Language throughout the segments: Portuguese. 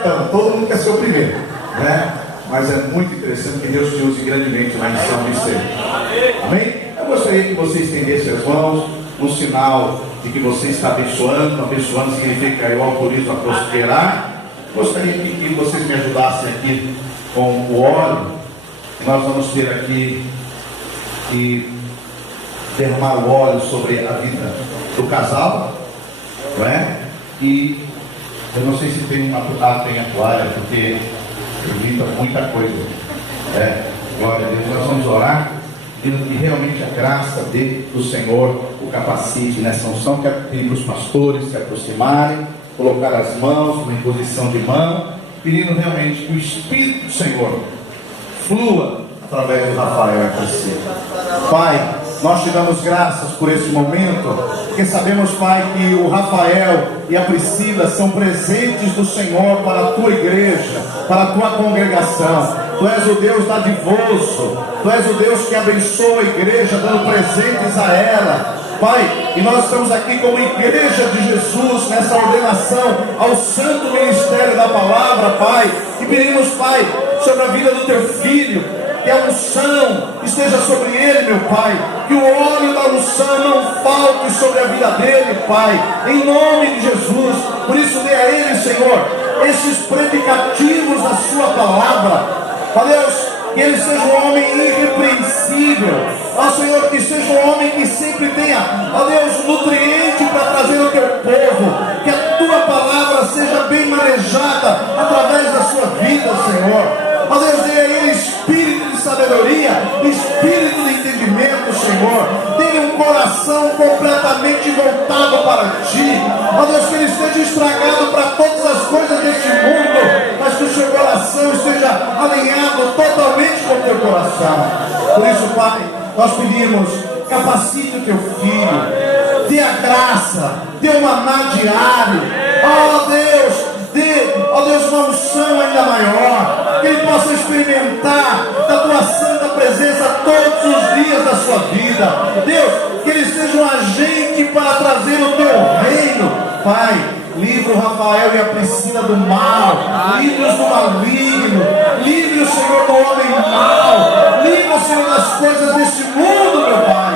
Então, todo mundo quer ser o primeiro, né? Mas é muito interessante que Deus te use grandemente lá em São Vicente. Amém? Eu gostaria que você estendesse as mãos, um sinal de que você está abençoando. Abençoando significa eu autorizo a prosperar. Gostaria que vocês me ajudassem aqui com o óleo. Nós vamos ter aqui e derramar o óleo sobre a vida do casal, não é? E eu não sei se tem tem a toalha, porque evita muita coisa, glória a Deus. Nós vamos orar e realmente a graça do Senhor o capacite nessa unção. Quero pedir para os pastores se aproximarem, colocar as mãos, uma imposição de mão, pedindo realmente que o Espírito do Senhor flua através do Rafael e Priscila. Pai, nós te damos graças por esse momento, porque sabemos, Pai, que o Rafael e a Priscila são presentes do Senhor para a tua igreja, para a tua congregação. Tu és o Deus dadivoso, tu és o Deus que abençoa a igreja, dando presentes a ela. Pai, e nós estamos aqui como igreja de Jesus, nessa ordenação ao santo ministério da palavra, Pai, e pedimos, Pai, sobre a vida do teu filho, que a unção esteja sobre ele, meu Pai, que o óleo da unção não falte sobre a vida dele, Pai, em nome de Jesus. Por isso dê a ele, Senhor, esses predicativos da sua palavra, ó Deus, que ele seja um homem irrepreensível, ó Senhor, que seja um homem que sempre tenha, ó Deus, nutriente para trazer ao teu povo, que a tua palavra seja bem manejada através da sua vida, Senhor. Ó Deus, dê a ele espírito de sabedoria, espírito de entendimento, Senhor. Dê um coração completamente voltado para ti. Ó Deus, que ele esteja estragado para todas as coisas deste mundo, mas que o seu coração esteja alinhado totalmente com o teu coração. Por isso, Pai, nós pedimos, capacite o teu filho, dê a graça, dê o maná diário. Ó Deus, dê, ó Deus, uma unção ainda maior, que ele possa experimentar da tua santa presença todos os dias da sua vida. Deus, que ele seja um agente para trazer o teu reino. Pai, livra o Rafael e a Priscila do mal, livra-os do maligno, livre o Senhor do homem mau, livra o Senhor das coisas deste mundo, meu Pai.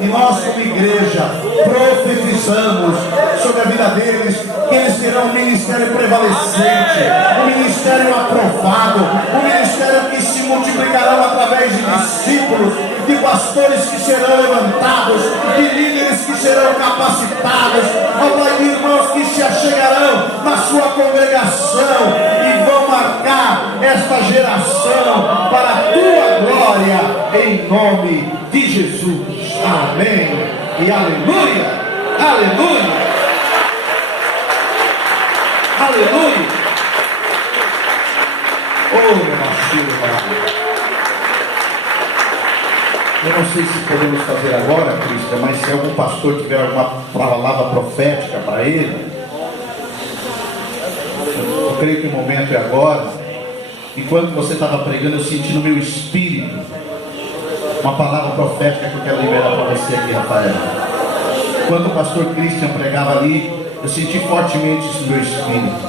E nós, como igreja, profetizamos sobre a vida deles, que eles terão um ministério prevalecente, um ministério aprovado, um ministério que se multiplicarão através de discípulos, de pastores que serão levantados, de líderes que serão capacitados, ó Pai, de irmãos que se achegarão na sua congregação e vão marcar esta geração para a tua glória, em nome de Jesus. Amém e aleluia, aleluia, aleluia. Oh, meu filho, eu não sei se podemos fazer agora, Cristian, mas se algum pastor tiver alguma palavra profética para ele, eu creio que o momento é agora. Enquanto você estava pregando, eu senti no meu espírito uma palavra profética que eu quero liberar para você aqui, Rafael. Quando o pastor Cristian pregava ali, eu senti fortemente isso no meu espírito.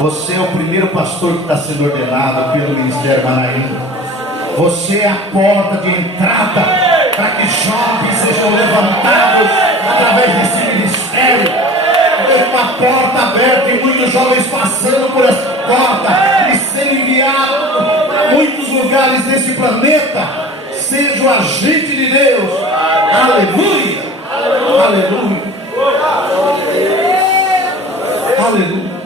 Você é o primeiro pastor que está sendo ordenado pelo Ministério Manaim. Você é a porta de entrada para que jovens sejam levantados através desse ministério. Tem uma porta aberta e muitos jovens passando por essa porta e sendo enviados a muitos lugares desse planeta. Seja o agente de Deus. Aleluia, aleluia, aleluia.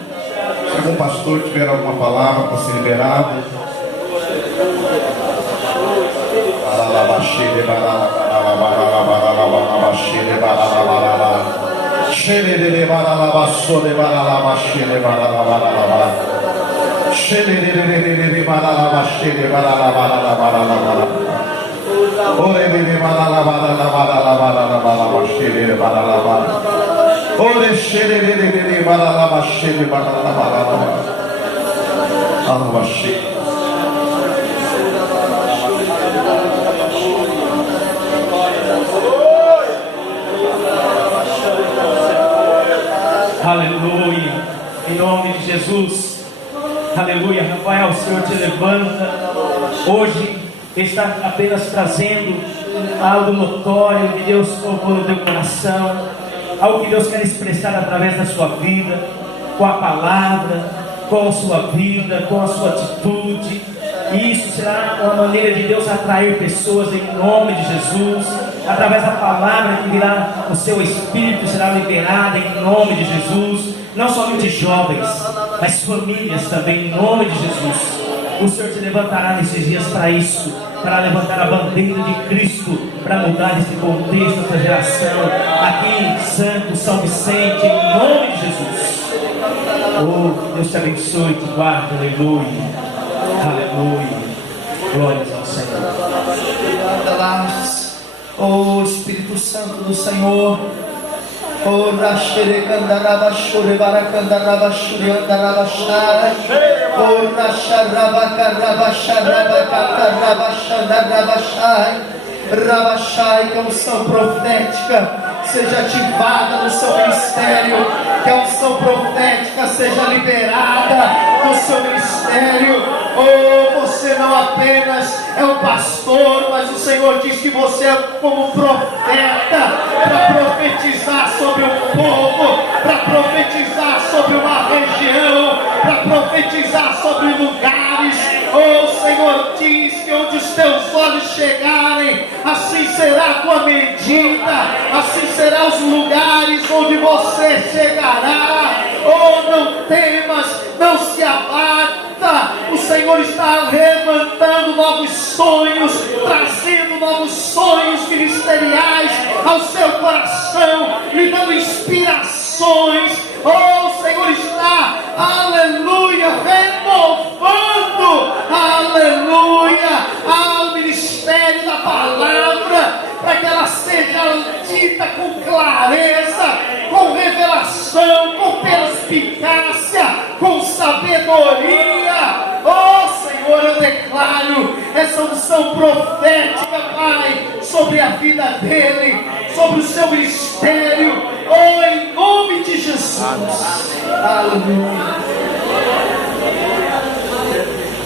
Se algum pastor tiver alguma palavra para ser liberado, aleluia, em nome de Jesus. Aleluia. Rafael, o Senhor te levanta. Hoje está apenas trazendo algo notório que Deus colocou no teu coração, algo que Deus quer expressar através da sua vida, com a palavra, com a sua vida, com a sua atitude. E isso será uma maneira de Deus atrair pessoas em nome de Jesus, através da palavra que virá, o seu espírito será liberado em nome de Jesus. Não somente jovens, mas famílias também em nome de Jesus. O Senhor te levantará nesses dias para isso, para levantar a bandeira de Cristo, para mudar esse contexto, essa geração aqui em Santo São Vicente, em nome de Jesus. Oh, Deus te abençoe e te guarde. Aleluia, aleluia, glórias ao Senhor. Oh Espírito Santo do Senhor, oh Rashere Kandaraba Shure Barakandaraba Shure Andaraba Shai, oh Rasharaba Karaba Sharaba Kataraba Shandaraba Shai, Rabashai, que a unção profética seja ativada no seu ministério, que a unção profética seja liberada no seu ministério. Oh, você não apenas é um pastor, mas o Senhor diz que você é como profeta, para profetizar sobre um povo, para profetizar sobre uma região, para profetizar sobre lugares. Oh, o Senhor diz que onde os teus olhos chegarem, assim será a tua medida, assim serão os lugares onde você chegará. Oh, não temas, não se abata. O Senhor está levantando novos sonhos, trazendo novos sonhos ministeriais ao seu coração, lhe dando inspirações. Oh, o Senhor está, aleluia, renovando, aleluia, ao ministério da palavra, para que ela seja dita com clareza, com revelação, com perspicácia, com sabedoria. Oh Senhor, eu declaro essa unção profética, Pai, sobre a vida dele, sobre o seu ministério. Oh, em nome de Jesus. Aleluia.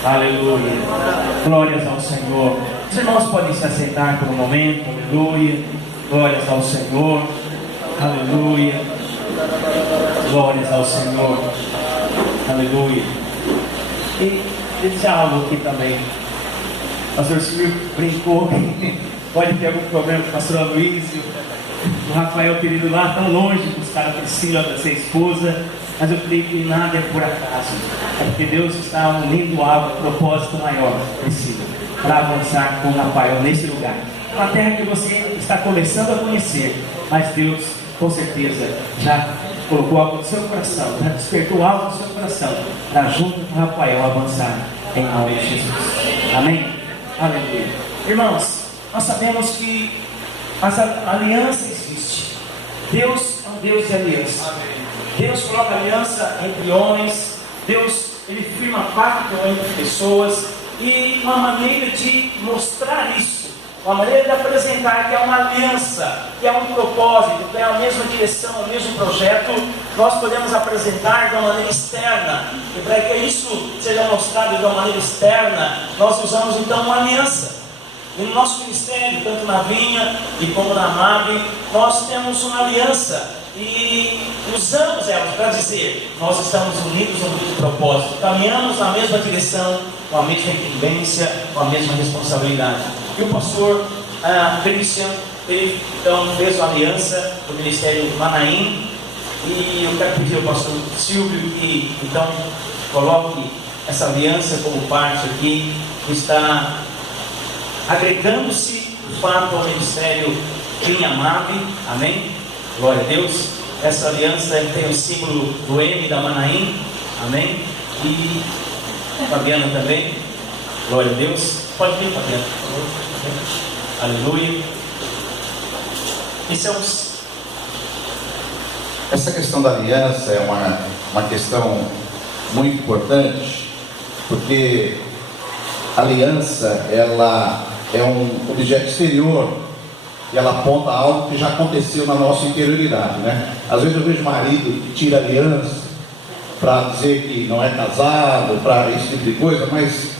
Aleluia. Glórias ao Senhor. Os irmãos podem se assentar por um momento. Aleluia. Glórias ao Senhor. Aleluia. Glórias ao Senhor. Aleluia. E dizer algo aqui também. O pastor Silvio brincou que pode ter algum problema com o pastor Aloysio, o Rafael querido lá, tão longe de buscar a Priscila para ser esposa. Mas eu creio que nada é por acaso. É porque Deus está unindo algo, um propósito maior, Priscila, para avançar com o Rafael nesse lugar. Uma terra que você está começando a conhecer, mas Deus, com certeza, já colocou algo no seu coração, já despertou algo no seu coração, para junto com o Rafael avançar em nome de Jesus. Amém? Aleluia. Irmãos, nós sabemos que a aliança existe. Deus é um Deus de aliança. Deus coloca aliança entre homens. Deus, Ele firma pacto entre pessoas. E uma maneira de mostrar isso, uma maneira de apresentar que é uma aliança, que é um propósito, que é a mesma direção, o mesmo projeto, nós podemos apresentar de uma maneira externa. E para que isso seja mostrado de uma maneira externa, nós usamos então uma aliança. E no nosso ministério, tanto na Vinha e como na MAB, nós temos uma aliança e usamos elas para dizer: nós estamos unidos no mesmo propósito, caminhamos na mesma direção, com a mesma incumbência, com a mesma responsabilidade. E o pastor Christian, ele então fez uma aliança do Ministério Manaim, e eu quero pedir ao pastor Silvio que então coloque essa aliança como parte aqui, que está agregando-se o fato ao Ministério Vinha MAB. Amém? Glória a Deus. Essa aliança tem o símbolo do M da Manaim. Amém? E Fabiana também. Glória a Deus. Pode vir, Fabiana, por favor. Aleluia. Essa questão da aliança é uma questão muito importante, porque a aliança, ela é um objeto exterior e ela aponta algo que já aconteceu na nossa interioridade, né? Às vezes eu vejo marido que tira aliança para dizer que não é casado, para esse tipo de coisa, mas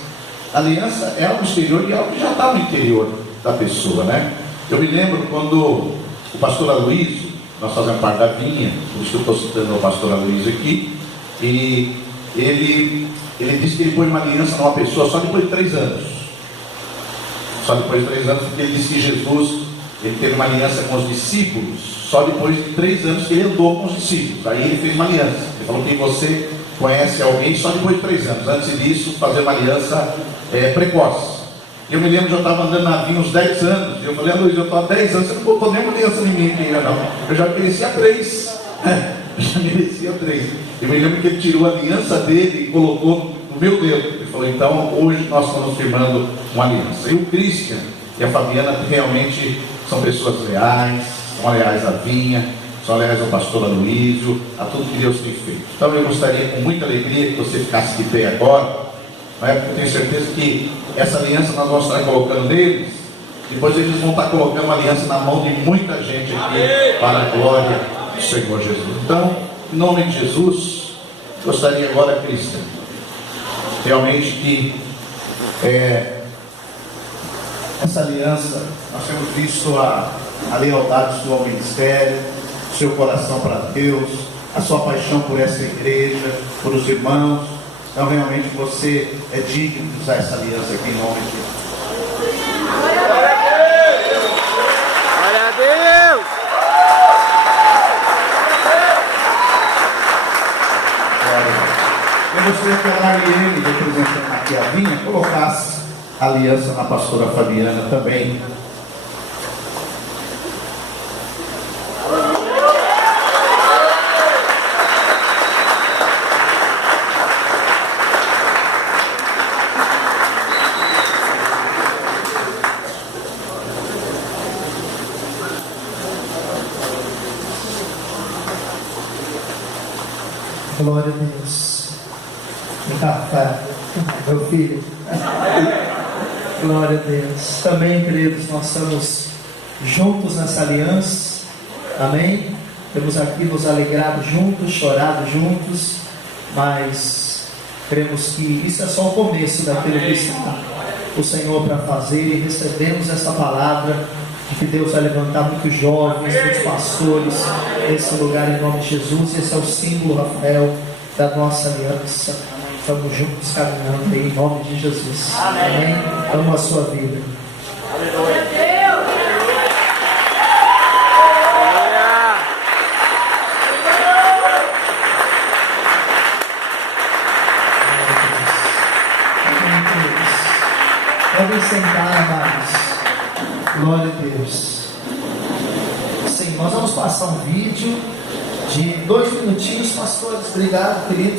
aliança é algo exterior e é algo que já está no interior da pessoa, né? Eu me lembro quando o pastor Aloysio, nós fazemos parte da Vinha, por isso que eu estou citando o pastor Aloysio aqui, e ele disse que ele pôs uma aliança numa pessoa só depois de 3 anos. Só depois de 3 anos, porque ele disse que Jesus, ele teve uma aliança com os discípulos só depois de 3 anos que ele andou com os discípulos. Aí ele fez uma aliança. Ele falou que você conhece alguém só depois de 3 anos. Antes disso, fazer uma aliança precoce. Eu me lembro que eu estava andando na Vinha uns 10 anos. E eu falei, Luiz, eu estou há 10 anos, você não botou nenhuma aliança em mim aqui, não. Eu já merecia 3. Eu já merecia 3. Eu me lembro que ele tirou a aliança dele e colocou no meu dedo. Ele falou, então hoje nós estamos firmando uma aliança. E o Christian e a Fabiana realmente são pessoas leais, são leais à Vinha, são leais ao pastor Aloysio, a tudo que Deus tem feito. Então eu gostaria com muita alegria que você ficasse de pé agora, né? Porque eu tenho certeza que essa aliança nós vamos estar colocando neles, depois eles vão estar colocando uma aliança na mão de muita gente aqui, para a glória do Senhor Jesus. Então, em nome de Jesus, gostaria agora, Cristian, realmente que essa aliança, nós temos visto a lealdade do ao ministério, o seu coração para Deus, a sua paixão por essa igreja, por os irmãos. Então realmente você é digno de usar essa aliança aqui em nome de Jesus. Glória a Deus! Eu gostaria que a Marlene, representando aqui a Vinha, colocasse a aliança na pastora Fabiana também. Glória a Deus. Café, meu filho. Glória a Deus. Também, queridos, nós estamos juntos nessa aliança. Amém? Temos aqui nos alegrado juntos, chorado juntos, mas cremos que isso é só o começo daquilo que está o Senhor para fazer, e recebemos essa palavra de que Deus vai levantar muitos jovens, muitos pastores nesse lugar em nome de Jesus. Esse é o símbolo, Rafael, da nossa aliança. Estamos juntos caminhando aí, em nome de Jesus. Amém? Amo a sua vida. Podem sentar, amados. Glória a Deus. Sim, nós vamos passar um vídeo de 2 minutinhos, pastores. Obrigado, queridos.